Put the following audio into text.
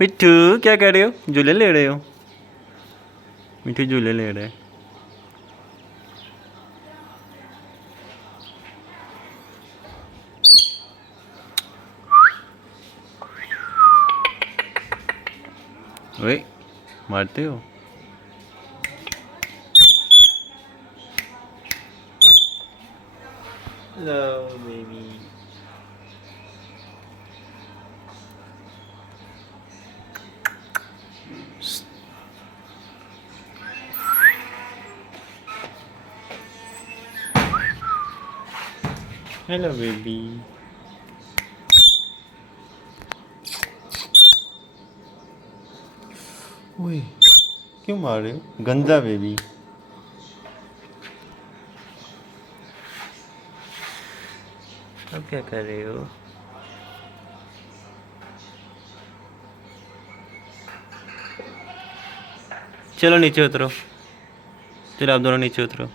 मिट्टू क्या कर रहे हो? झूले ले रहे हो? मिट्टू झूले ले रहे हैं। ओए मारते हो? Hello baby. Hello baby. ओए क्यों मार रहे हो? गंदा बेबी। अब क्या कर रहे हो? चलो नीचे उतरो। चलो आप दोनों नीचे उतरो।